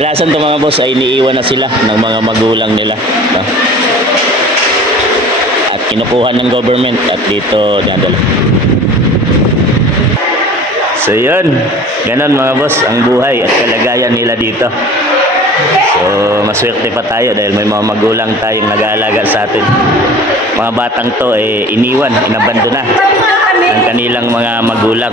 Kadalasan to mga boss ay iniiwan na sila ng mga magulang nila, no? At kinukuha ng government at dito dinadala. So yun, ganun mga boss ang buhay at kalagayan nila dito. So maswerte pa tayo dahil may mga magulang tayong nag-aalaga sa atin. Mga batang to iniwan, inabandona ng kanilang mga magulang.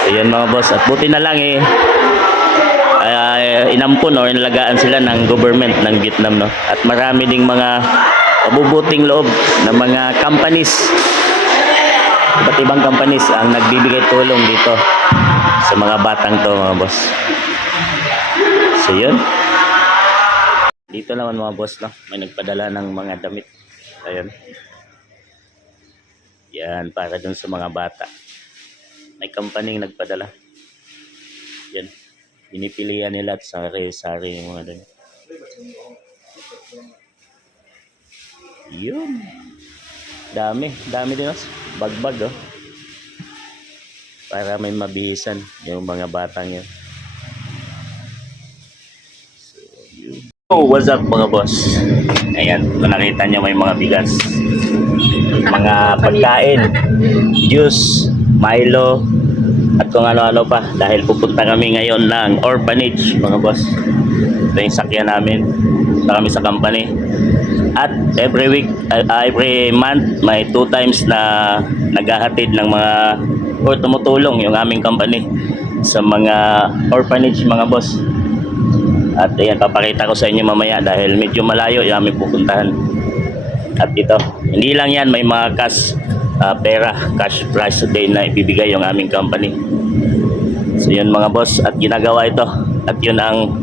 So yun mga boss, at buti na lang inampun o inalagaan sila ng government ng Vietnam, no? At marami ding mga mabubuting loob ng mga companies, iba't ibang companies ang nagbibigay tulong dito sa mga batang to mga boss. So yun, dito naman mga boss, no? May nagpadala ng mga damit. Ayun, yan para dun sa mga bata. May company nagpadala. Yan, pinipilian nila at sari-sari yung mga damit. Yun, dami din, mas bagbag, oh, para may mabihisan yung mga batang yun. So, yun. Oh, what's up mga boss? Ayan, kung nakita nyo may mga bigas, mga pagkain, juice, Milo, at kung ano-ano pa, dahil pupunta kami ngayon ng orphanage mga boss. Ito yung sakyan namin, punta kami sa company. At every month may 2 times na naghahatid ng mga o tumutulong yung aming company sa mga orphanage mga boss. At ayan, papakita ko sa inyo mamaya dahil medyo malayo yung aming pupuntahan. At ito, hindi lang yan, may mga cash cash prize din na ibibigay yung aming company. So yun mga boss, at ginagawa ito, at yun ang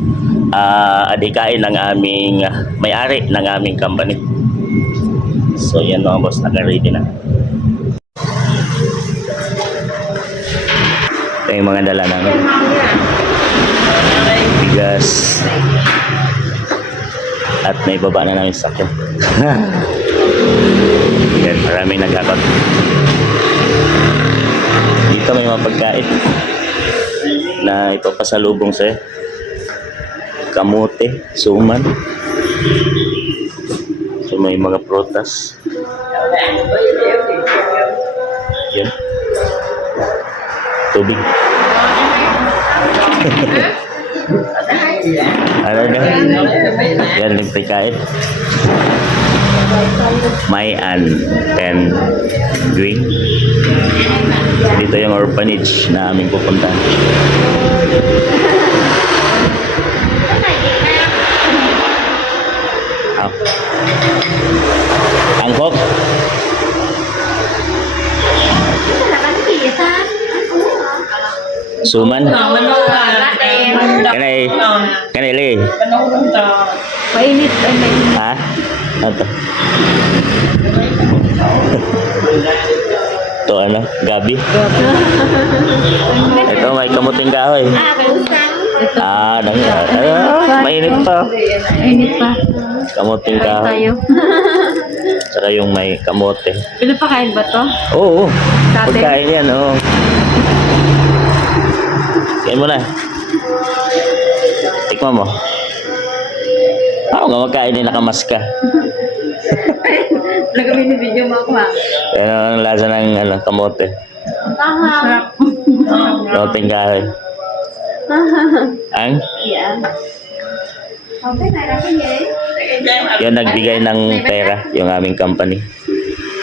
adhikain ng aming may-ari ng aming company. So yan mga boss, naka-ready na. Ito yung mga dala namin, bigas, at may baba na namin sakyan. Yan, maraming nagkakot. Dito may mga pagkain na ipapasalubong sa'yo. Kamote, suman. So may mga prutas. Yan, tubig. Ano na? Yan, yung pagkain. May and drink. Dito yung orphanage na aming pupuntahan. Angkok. Suman. Kanay li. Mainit. Ha? Ano to? Ito ano? Gabi? Ito may kamuting kahoy. Mainit pa. Mainit pa. Kamuting kahoy. Tayo. Saka yung may kamote. Pinapakain ba to? Oo. Pagkain yan, oo. Kain mo na. Tikman mo. Ako nga magkain din nakamaska. Nagawin yung video mo ako ha. Yan ang lasa ng kamote. Sarap. Kamuting kahoy. Ang? Yeah. Okay, narasin niya. Yan nagbigay ng pera yung aming company.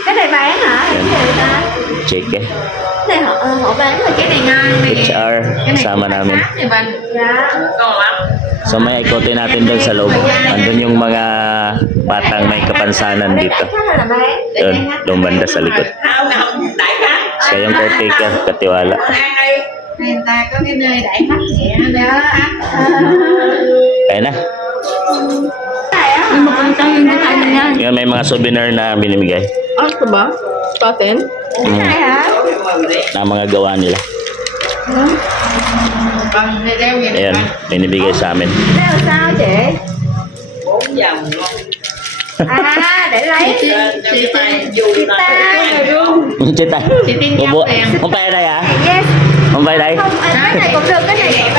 Cái này bán hả? Yan. Cái này ta? Check eh. Cái này họ bán là cái này ngon này. HR kasama namin. Này bạn. Dạ. Ngon lắm. So may ikotin natin doon sa loob. Andun yung mga batang may kapansanan dito. Doon, lumanda sa likod. Siya yung caretaker, katiwala. Người ta có cái nơi đẩy mắt nhẹ đó. Kaya na. Yung mapunta yung nakain yan. Yan, may mga souvenir na binimigay. Oh, ito ba? Toten? Này hả? Na mga gawa nila. Ayan, binibigay sa amin. Đeo sao chị? 4 vòng luôn. À, để lấy chị ta rồi luôn. Chết tay. Chị tin nhau tiền. Không phải ở đây hả? Yes. Không phải đây. Không, cái này cũng được, cái này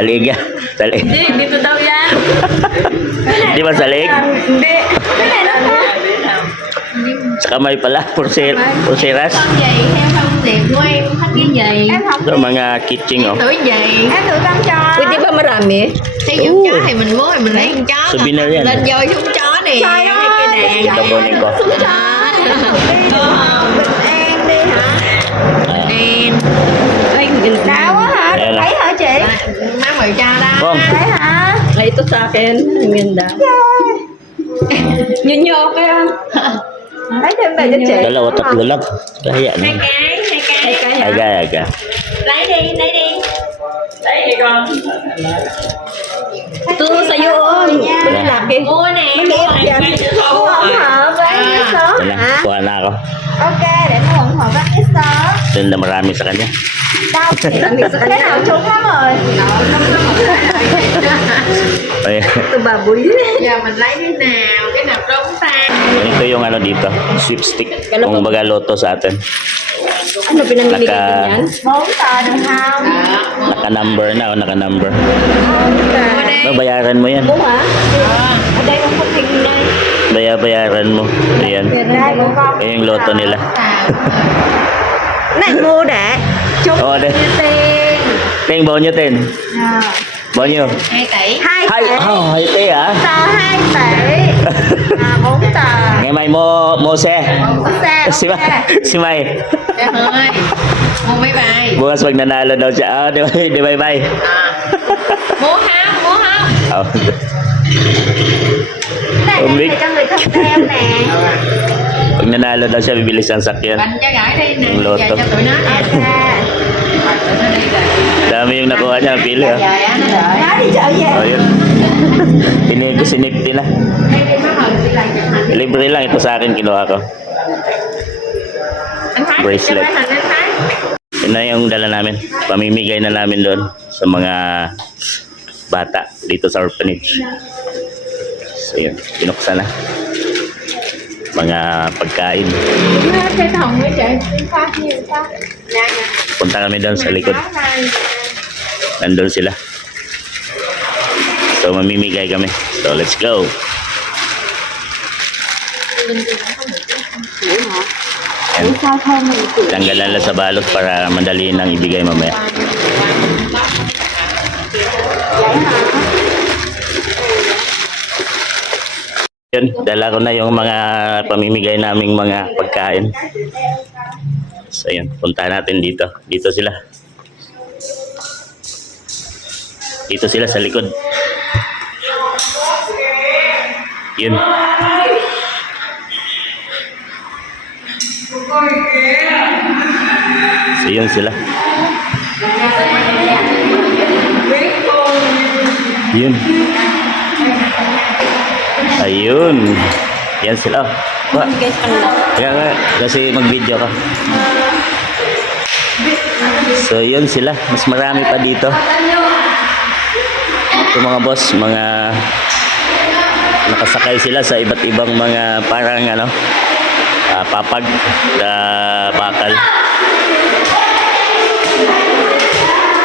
Saliga. Salig. Hindi, dito daw yan. Di ba salig? Hindi. Cái này nó khác. Sa kamay pala, purseras. Con gì? Em không tiệm của em thích cái gì? Em không So, mga kitching, oh. thử gì? Em thử con chó. Pwede ba marami? Thí dụ chó thì mình mua thì mình lấy con chó. Souvenir yan. Lên voi xuống chó nè. Trời ơi. Cái đèn. Ito kunin ko. Em đi hả? Đèn. Đau quá hả? Ayan na. Thấy hả chị? Má mày cho đó. Bong. Thấy hả? Ay, ito sa akin. Ang ganda. Yun nyo, kaya. Lấy thêm về cho chị. Dalawa, tatlo lang. Kaya na. Hai cái. Aga. Lấy đi, lấy đi. Đấy thì con. Ito sa'yo, oh. Lalaki. Mua nè. Mua ủng hộ với cái số Ito na, hả? kuha na ako. Ok, để mua ủng hộ với cái số. Ito na marami sa kanya. Đâu? Cái nào trúng lắm rồi. Ayan. Từ bà bụi. Giờ mình lấy cái nào? Cái nào trúng ta? Ito yung ano dito, sweepstick. Kung baga loto sa atin. Ano pinamimigay Naka- din yan? 4 tờ được không? Naka-number na, o naka-number. Mua đi. No, bayaran mo yan. Oo ha? Ở đây không có hình đây. Bayaran mo. Ayan. Đây của con. Ayan yung loto nila. Này mua để trúng O, de. tiền. Ting, bao nhiêu tiền? À, Bao nhiêu? 2 tỷ. 2 Hai, tỷ. hai tỷ hả? Tờ 2 tỷ. 4 tờ. Ngày mai mua xe. Xe, Si, ok. si May. Trời ơi. Mua máy bay. Bukas pag nanalo daw siya. Di bye-bye. Mua không? Oh. Cái này để cho người thân đeo nè. Pag nanalo daw siya, bibili siyang sakyan. Bánh cho gửi đi nè. Ang loto. Giờ cho tụi nó nè. Ok. Tụi nó đi rồi. Dami yung nakuha niya. Pili, oh. Giờ á, nó đợi. Nó đi chợ về. Oh, yun. Sinipti na. Đi đi má Hường đi lại chụp hình. Libre lang ito sa akin, kinuha ko. Anh Thái, Bracelet. cho máy hình anh Thái. Yun na yung dala namin. Pamimigay na namin doon sa mga bata dito sa orphanage. So yun, pinuksan na. Mga pagkain. Nó cái thùng với chị. Phát nhiều phát. Dạ, dạ. Punta kami doon sa likod. Áo này. Nandun sila. So mamimigay kami. So let's go. Yan. Tanggalan lang sa balot para madali nang ibigay mamaya. Yun, dala ko na yung mga pamimigay naming mga pagkain. So yun, punta natin dito. Dito sila. Dito sila sa likod. Yun. So yun sila. Yun. Ayun. Yan sila. Ba? Kaya nga, kasi mag-video ka. So yun sila. Mas marami pa dito. Ito mga boss, mga nakasakay sila sa iba't ibang mga parang ano, papag na bakal.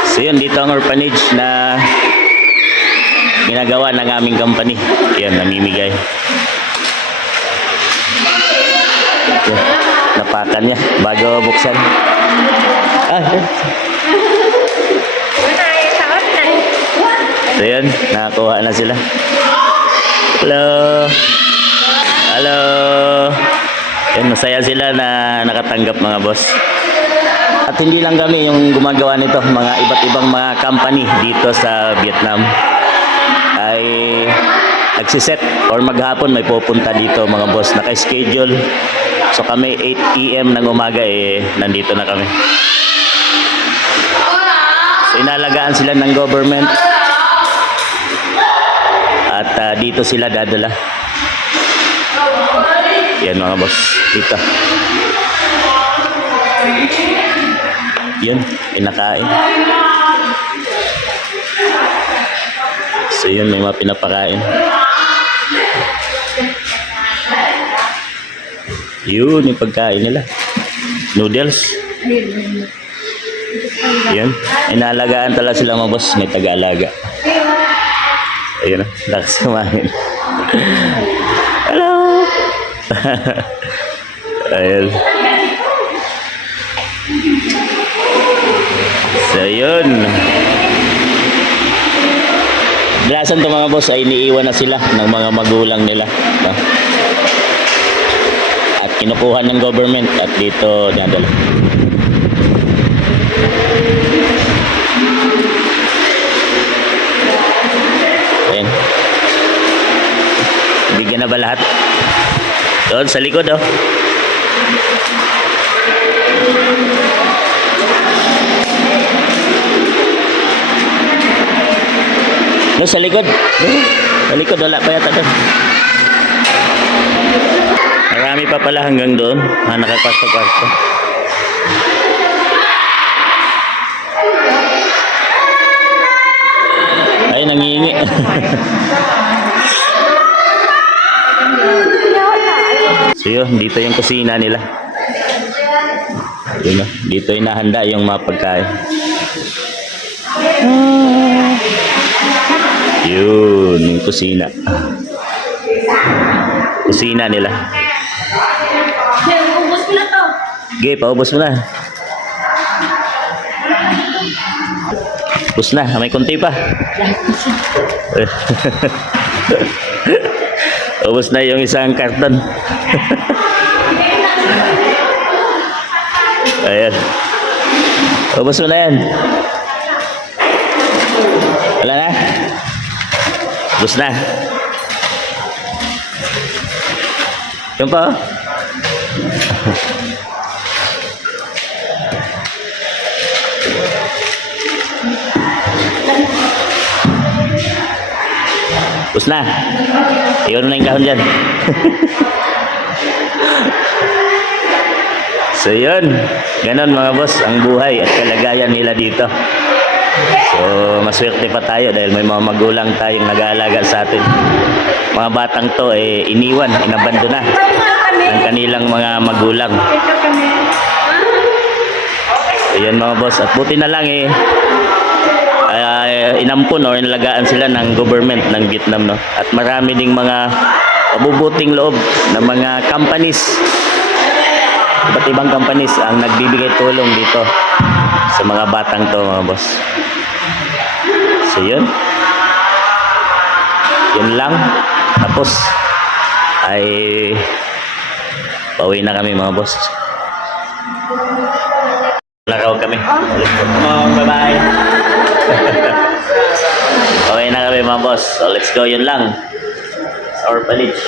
So yun, dito ang orphanage na ginagawa ng aming company. Yan, namimigay. Yan, napakan niya bago buksan. Yan. Bữa nay sao ít này? So yun, nakakuha na sila. Hello! Hello! Yan, masaya sila na nakatanggap mga boss. At hindi lang kami yung gumagawa nito, mga iba't ibang mga company dito sa Vietnam ay nagsiset or maghapon may pupunta dito mga boss, naka-schedule. So kami 8 PM ng umaga nandito na kami. So inalagaan sila ng government at dito sila dadala. Yan mga boss, dito. Yun, pinakain. So yun, may mga pinapakain. Yun, yung pagkain nila. Noodles. Yun. Inalagaan talaga sila mga boss. May taga-alaga. Ayun na. Lakas kumain. Hello! Ayun. So, yun. Bilasan to mga boss ay iniiwan na sila ng mga magulang nila. No? At kinukuha ng government at dito dinadala. Ayan. Bigyan na ba lahat? Doon sa likod oh. No, sa likod. Sa likod, wala pa yata doon. Marami pa pala hanggang doon. Nakakwarto-kwarto. Ay, nangihingi. So yun, dito yung kusina nila. Yun, no? Dito inahanda yung mga pagkain. Yun, yung kusina. Kusina nila. Ubus mo na to. Sige, paubos mo na. Ubos na, may konti pa. Ubos na yung isang karton. Ayan. Ubos mo na yan. Wala na? Ubos na. Yung pa? Ubos na. Iwan mo na yung kahon dyan. So yun. Ganon mga boss ang buhay at kalagayan nila dito. So maswerte pa tayo dahil may mga magulang tayong nag-aalaga sa atin. Mga batang to iniwan, inabandona ng kanilang mga magulang. Ayan mga boss. At buti na lang inampun o inalagaan sila ng government ng Vietnam, no? At marami ding mga mabubuting loob ng mga companies, iba't ibang companies ang nagbibigay tulong dito sa mga batang to mga boss. So yun lang, tapos ay pauwi na kami mga boss. Lakaw kami. Bye bye. Okay na kami mga boss. So let's go, yun lang. Sa orphanage.